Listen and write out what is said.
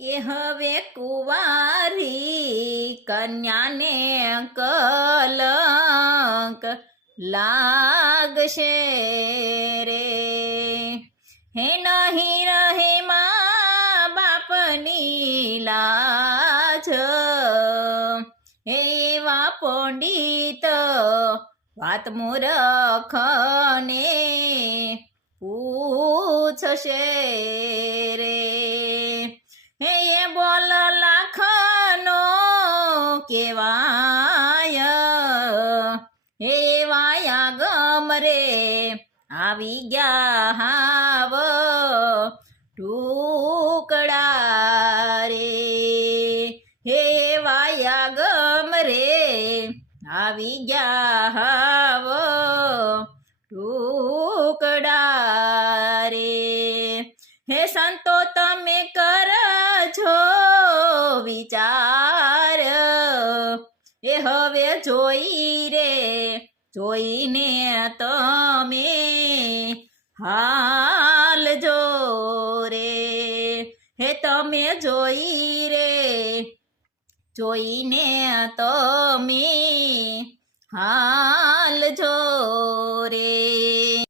કે હવે કુંવારી કન્યાને કલંક લાગશે રે, હે નહીં રહે મા બાપની લાજ, એવા પંડિત વાત મૂરખને પૂછશે રે, હે એ બોલ લાખનો કેવાય, હે વાયા ગમ રે આવી ગયા હાવ ટુકડા રે, હે વાયા ગમ રે આવી ગયા હાવ ટુકડા રે, હે સંતો તમે કરજો વિચાર, એ હવે જોઈ રે જોઈને તમે હાલજો રે, હે તમે જોઈ રે જોઈને તમે હાલજો રે.